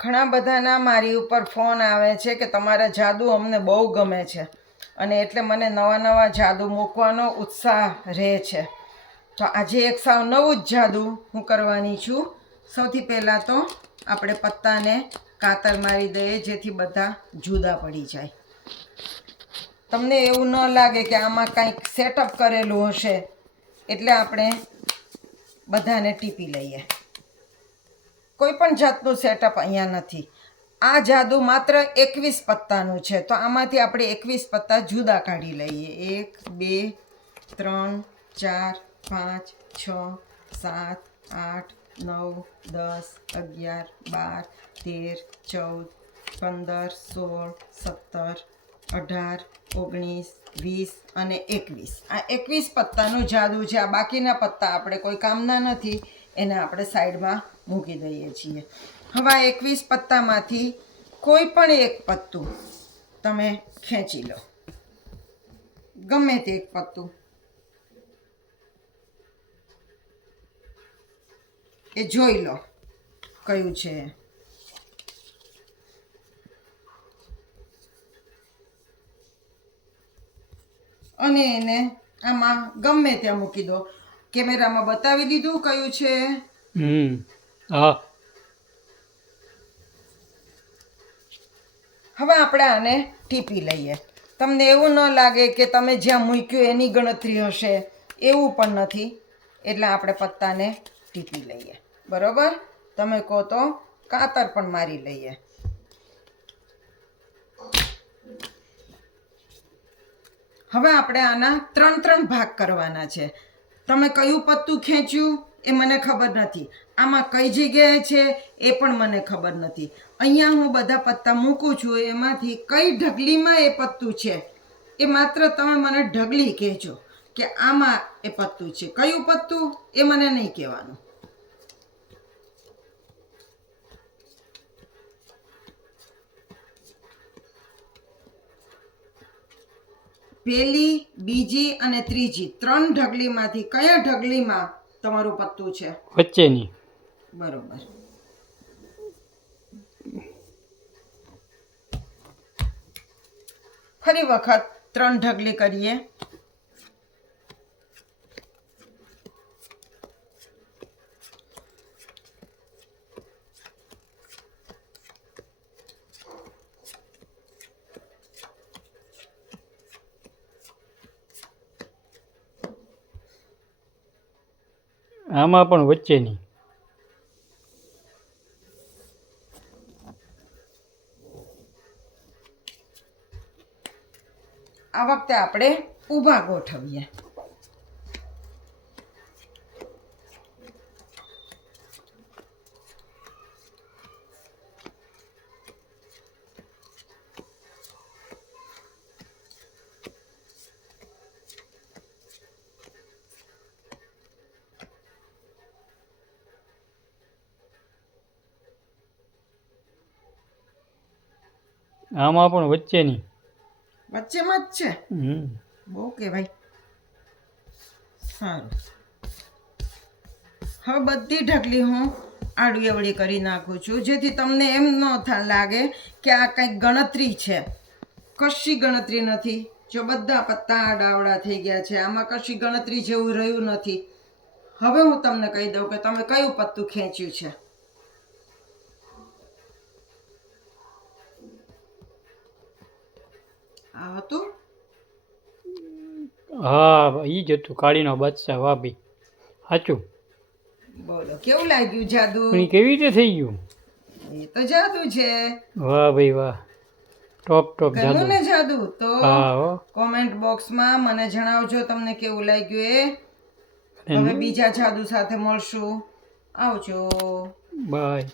ઘણા બધાના મારી ઉપર ફોન આવે છે કે તમારા જાદુ અમને બહુ ગમે છે. અને એટલે મને નવા નવા જાદુ મૂકવાનો ઉત્સાહ રહે છે. તો આજે એક સાવ નવું જ જાદુ હું કરવાની છું. સૌથી પહેલાં તો આપણે પત્તાને કાતર મારી દઈએ જેથી બધા જુદા પડી જાય. તમને એવું ન લાગે કે આમાં કંઈક સેટઅપ કરેલું હશે, એટલે આપણે બધાને ટીપી લઈએ. કોઈ પણ જાતનું સેટઅપ અહીંયા નથી. આ જાદુ માત્ર એકવીસ પત્તાનું છે. તો આમાંથી આપણે એકવીસ પત્તા જુદા કાઢી લઈએ. એક, બે, ત્રણ, ચાર, પાંચ, છ, સાત, આઠ, નવ, દસ, અગિયાર, બાર, તેર, ચૌદ, પંદર, સોળ, સત્તર, અઢાર, ઓગણીસ, વીસ અને એકવીસ. આ એકવીસ પત્તાનું જાદુ છે. આ બાકીના પત્તા આપણે કોઈ કામના નથી. એને આપણે સાઈડમાં મૂકી દઈએ છીએ. હવે એકવીસ પત્તામાંથી કોઈ પણ એક પત્તું તમે ખેંચી લો. ગમે તે એક પત્તું. એ જોઈ લો કયું છે. અને એને આમાં ગમે ત્યાં મૂકી દો. કેમેરામાં બતાવી દીધું કયું છે? હમ. હા. હવે આપણે આને ટીપી લઈએ. તમને એવું ન લાગે કે તમે જ્યાં મૂક્યું એની ગણતરી હશે, એવું પણ નથી. એટલે આપણે પત્તાને ટીપી લઈએ. બરોબર? તમે કહો તો કાતર પણ મારી લઈએ. હવે આપણે આના ત્રણ ત્રણ ભાગ કરવાના છે. તમે કયું પત્તું ખેંચ્યું? એ મને ખબર નથી. આમાં કઈ જગ્યાએ છે એ પણ મને ખબર નથી. અહીંયા હું બધા પત્તા મૂકું છું, એમાંથી કઈ ઢગલીમાં એ પત્તું છે? એ માત્ર તમે મને ઢગલી કહેજો કે આમાં એ પત્તું છે. કયું પત્તું? એ મને નહીં કહેવાનું. પહેલી, બીજી અને ત્રીજી ત્રણ ઢગલીમાંથી કયા ઢગલીમાં તમારું પત્તું છે. વચ્ચેની. બરોબર. ફરી વખત ત્રણ ઢગલી કરીએ. આમાં પણ વચ્ચેની. આ વખતે આપણે ઊભા ગોઠવીએ. આમાં પણ વચ્ચેની. વચ્ચેમાં જ છે? હમ. બહુ ભાઈ. સારું. હવે બધી ઢગલી હું આડી અવળી કરી નાખું છું જેથી તમને એમ ન થા લાગે કે આ કંઈક ગણતરી છે. કશી ગણતરી નથી. જો બધા પત્તા આડાવડા થઈ ગયા છે આમાં કશી ગણતરી જેવું રહ્યું નથી. હવે હું તમને કહી દઉં કે તમે કયું પત્તું ખેંચ્યું છે? આ હતું? હા ઈ જ હતું કાળીનો બાદશાહ વાહ ભાઈ સાચું? બોલો કેવું લાગ્યું જાદુ? પણ કેવી રીતે થઈ ગયું? એ તો જાદુ છે. વાહ ભાઈ વાહ. ટોપ ટોપ જાદુ. ને જાદુ? તો કોમેન્ટ બોક્સ બોક્સમાં મને જણાવજો તમને કેવું લાગ્યું એ. હવે બીજા જાદુ સાથે મળશું. આવજો. બાય.